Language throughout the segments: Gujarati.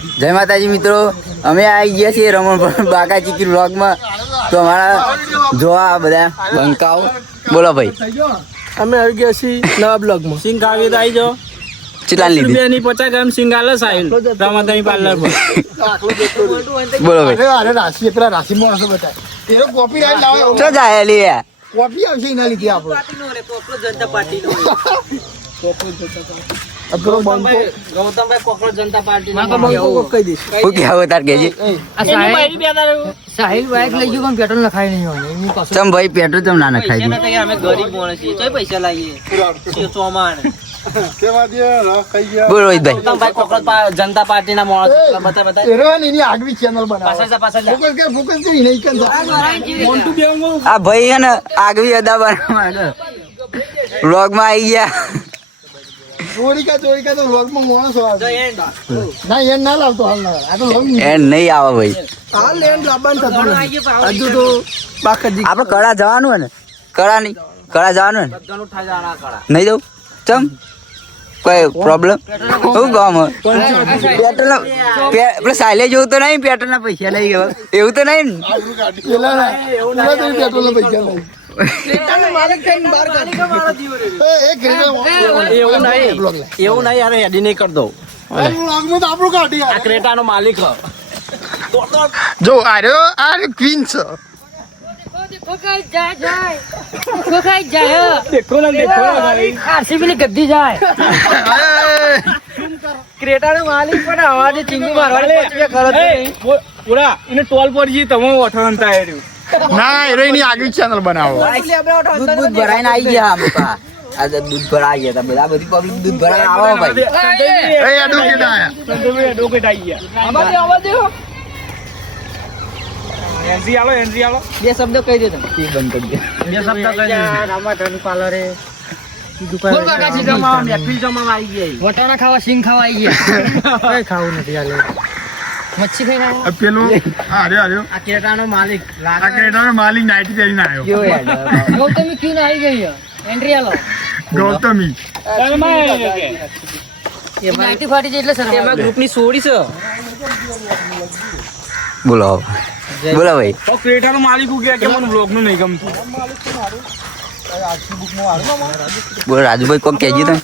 જય માતાજી મિત્રો, અમે આવી ગયા છીએ રમણ બાકા ચીકી વ્લોગમાં. તો અમારા જોવા બધા બંકાઓ. બોલો ભાઈ, અમે આવી ગયા છીએ નવા બ્લોગમાં. સિંગ આવી આવી જાઓ. કેટલા લીધી? 50 ગ્રામ સિંગ આલે સાહિલ રામાદાની પાર્લર પર. બોલો ભાઈ, અરે રાશિ પેલા રાશિ માણસો બતાય એનો કોપી રાઈટ લાવે શું જાય લે? કોપી આવશે એના લીધે આપણો જનતા પાર્ટી નો ગૌતમભાઈ કોકરોચ જનતા પાર્ટી નો કહી દઈશ. શું કહેવું તાર કેજી? સાહિલ બાઈક લઈ ગયો પણ પેટ્રોલ નખાય નહીં હોય એમની પાસે. ચમ ભાઈ પેટ્રોલ ચમ ના નખાય છે? અમે ગરીબ માણસ છીએ, કઈ પૈસા લાવીએ ચોમાન. કેવા દે કઈ ગયા બોલો ભાઈ. ગૌતમભાઈ કોકરોચ જનતા પાર્ટી ના માણસ બતા એરોન એની આગવી ચેનલ બનાવે પાછળ ફોકસ કરી નહીં કર મોન્ટુ બેંગો આ ભાઈ હે ને આગવી અદા બનાવવા વ્લોગમાં આવી ગયા. ચોરી કા તો વ્લોગમાં માણસો આવે ના એન ના લાવતો હાલ ના આ તો વ્લોગ એ નહીં આવે ભાઈ. હાલ લેન લાવવાનું થતું નથી. હજુ તો બાકાજી આપણે કળા જવાનું હે ને? કળા નહીં, કળા જવાનું હે ને? બધાનું ઠા જાણા કળા. નહીં જવું? ચમ કોઈ પ્રોબ્લેમ? શું કામ પેટ્રોલ પેલો સાયલે જેવું તો નહીં? પેટ્રોલ ના પૈસા લઈ ગયો એવું તો નહીં ને? પેલા ના પેલા તો પેટ્રોલ ના પૈસા લઈ એવું નહીં યાર, હેડી નહીં કર દો. આપણું કાઢી આ ક્રેટા નો માલિક જો આ ક્વીન છે દેખો ના આરસીબી ની ગદ્દી જાય. ક્રેટા નો માલિક પણ અવાજે ચીંગી મારવા પૂરા એને ટોલ પર જી તમે ઓઠવંતા આવ્યું. ના એની આગવી ચેનલ બનાવો દૂધ ભરાઈને આવી ગયા અમે પા. આ દૂધ ભરાઈ ગયા તા બધા, બધી પબ્લિક દૂધ ભરાઈને આવો ભાઈ. એ એડવોકેટ આયા સંજોભાઈ એડવોકેટ આવી ગયા. આવા દે એનસી આલો બે શબ્દો કહી દે તમે. એ બંધ કરી દે. બે શબ્દ કહી દે. રામાધાની પાર્લરે બોલ કાકા જમા મેફિલ જમા આવી ગઈ. વટાણા ખાવા સિંગ ખાવા આવી ગયા. કઈ ખાવું નથી હાલે. મચ્છી ખાઈને આવ્યો. પેલું આર્યો આ ક્રેટાનો માલિક આ ક્રેટાનો માલિક નાઈટી પહેરીને આવ્યો કેવો યાર? ગૌતમી ક્યુ ને આવી ગઈ એન્ટ્રી આલો. ગૌતમી એ નાઈટી ફાટી જાય એટલે સર એમાં ગ્રુપની સોડી છે. બોલો બોલો ભાઈ. તો ક્રેટાનો માલિક ઉગ્યા કે મને બ્લોગ નું નહીં ગમતું. બોલો રાજુભાઈ કોક કહેજી તમે.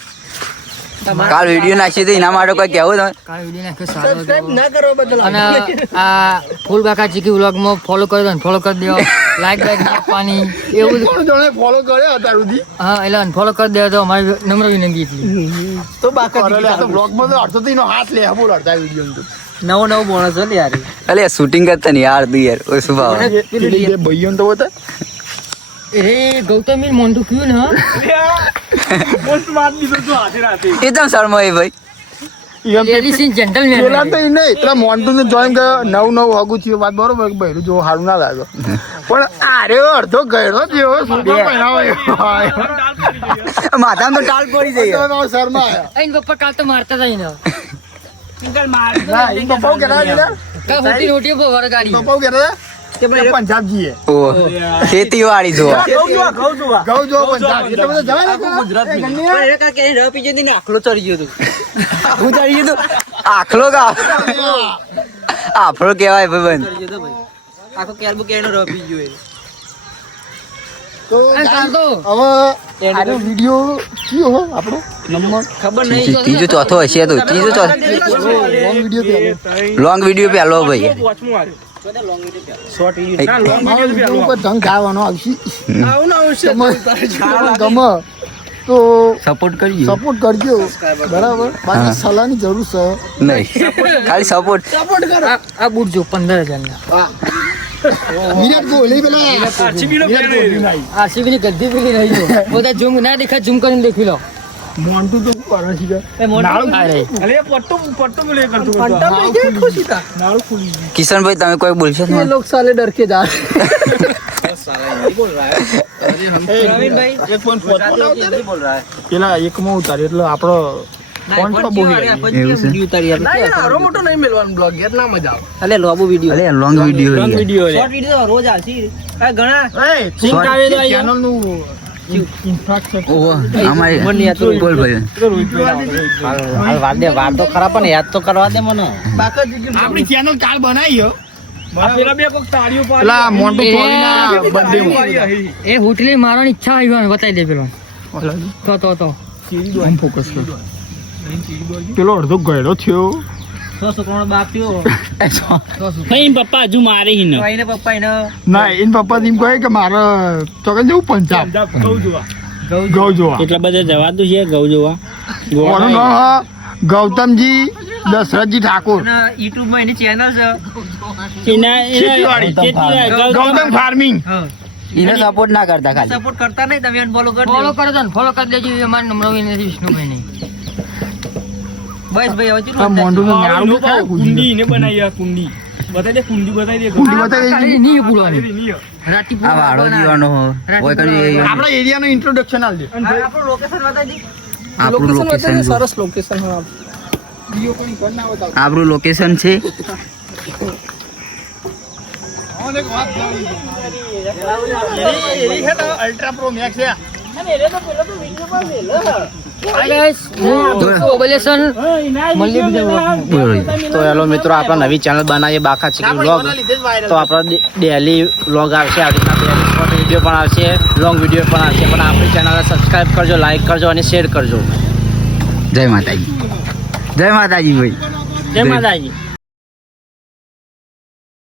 કાલ વિડીયો નાખી તો એના માટે કોઈ કહેવું તમે? કાલ વિડીયો નાખ્યો સારો હતો. અને આ ફૂલ બાકા ચીકી વ્લોગમાં ફોલો કરી દો ને ફોલો કરી દો. લાઈક આપવાની એવું બધું. કોણ જણે ફોલો કર્યો અત્યાર સુધી હા એટલે અનફોલો કરી દે તો અમારી નમ્ર વિનંતી એટલી. તો બાકા તો બ્લોગમાં તો અડધો એનો હાથ લે બોલ અડધા વિડીયો નવો બોનસ છે યાર. અલે શૂટિંગ કરતા ને યાર તું યાર. ઓય શું ભાવ? બે ભાઈઓ તો બતા અરે ગૌતમી મોન્ટુ ક્યુ ને પોસ્ટ માર દીધો તો હાથે રાતે. એ તમ શર્મા ભાઈ. લેડીઝ ઇન પેલા જેન્ટલમેન. તો નહીં પેલા મોન્ટુ ને જોઈન કર્યો નવ હગું થયું વાત બરોબર ભાઈ જો સારું ના લાગ્યો પણ અરે અડધો ગયો જેવો સુપર પહેરાવો માથામાં તો ટાલ પડી જાય. શર્મા આયા અહીં પપ્પા કાલ તો મારતા હતા એને. સિંગલ માર ના એ પપ્પાઓ કહેતા હતા કાલ હોટી હોટી પર વરગાડી. પપ્પાઓ કહેતા હતા કે પંજાબ જઈએ ઓ ખેતીવાડી જોવા. ઘઉં જો પંજાબ એટલે બધા જવાય ને ગુજરાત આખલો ચડી ગયો તું. હું ચડી ગયું તું. આખલો કા આફરો કેવાય ભાઈ બંધ. ચડી ગયો ભાઈ. આખો કેરબુ કેનો રપી ગયો એ. તો કાલ તો હવે આનો વિડિયો કયો હો આપણો નંબર ખબર નહીં. ત્રીજો ચોથો હશે તો ત્રીજો ચોથો લોંગ વિડિયો લોંગ વિડીયો પેલો ભાઈ. વોચમાં આવ્યો. શોર્ટ વિડિયો ના લોંગ આ વિડિયો વિડિયો ઉપર ઢંગ ખાવાનો આવશે આવું ના આવશે. ગમે તો સપોર્ટ કરીએ. સપોર્ટ કરજો બરાબર બાકી સલાહની જરૂર છે નહીં ખાલી સપોર્ટ. સપોર્ટ કરો આ બૂટ જો 15,000 ના. વિરાટ કોહલી પેલા આરસીબી નો વિરાટ કોહલી પ્લેયર. નહીં આરસીબી ની ગદ્દી પેલી રહી ગયો. બધા ઝૂમ ના દેખાય ઝૂમ કરીને દેખી લો. મોન્ટુ તો કરે છે કે નાળું અરે અલે પટ્ટો પ્લે કરતો. નાળ ખુલી ગઈ. કિશનભાઈ તમે કોઈ બોલશો ये लोग साले डर के जा प्रवीण भाई एक फोन बोल रहा है. પેલા એકમાં ઉતારી એટલે આપણો ફોન તો બહુ મોટો નહીં મેલવાનો બ્લોગ યાર ના મજા આવે અલે લોબો વિડિયો. અરે long video video short video રોજ આવશે. આ ઘણા એ સિંક આવે તો આઈ ચેનલ નું ઓહો અમારી બોલ ભાઈ આપણી ચેનલ કાલ બનાવી હો. આ પેલા બે કોક તાળીઓ પાડી. પેલા મોન્ટુ ચોવીના birthday માં. એ હોટલી મારવાની ઈચ્છા આવી હોય બતાવી દે પેલો તો આમ focus કર. પેલો અડધો ગયડો થયો. પપ્પા હજુ મારે હી ને ના એન પપ્પા એમ કહે કે મારે તો કે જેવું પંજાબ ઘઉં જોવા. એટલા બધા જવાતું છે ઘઉં જોવા. કોનું નામ હા? ગૌતમજી દશરથજી ઠાકોર. ગૌતમ ફાર્મિંગ. એને સપોર્ટ ના કરતા ખાલી ફોલો કરો તો ફોલો કરી દેજો એ મારા નંબર વિષ્ણુભાઈ ને આ મોન્ટુનું નામ શું થાય? કુંડી ને બનાવી આ કુંડી બતાવી દે કુંડી બતાવી દે કુંડી બતાવી દેજે. નહીં બોલવાની રાતી આ વાળો જીવાનો હોય કરી આપણા એરિયાનું ઇન્ટ્રોડક્શન આલ દે. આપણું લોકેશન આપણું લોકેશન છે અલ્ટ્રા પ્રો મેક્સ છે. તો હેલો મિત્રો, આપણે નવી ચેનલ બનાવીએ બાકા ચીકી વ્લોગ. તો આપણે ડેલી વ્લોગ આવશે, આવી રીતના ડેલી શોર્ટ વિડીયો પણ આવશે, લોંગ વિડીયો પણ આવશે. પણ આપણી ચેનલને સબસ્ક્રાઈબ કરજો, લાઈક કરજો અને શેર કરજો. જય માતાજી ભાઈ જય માતાજી.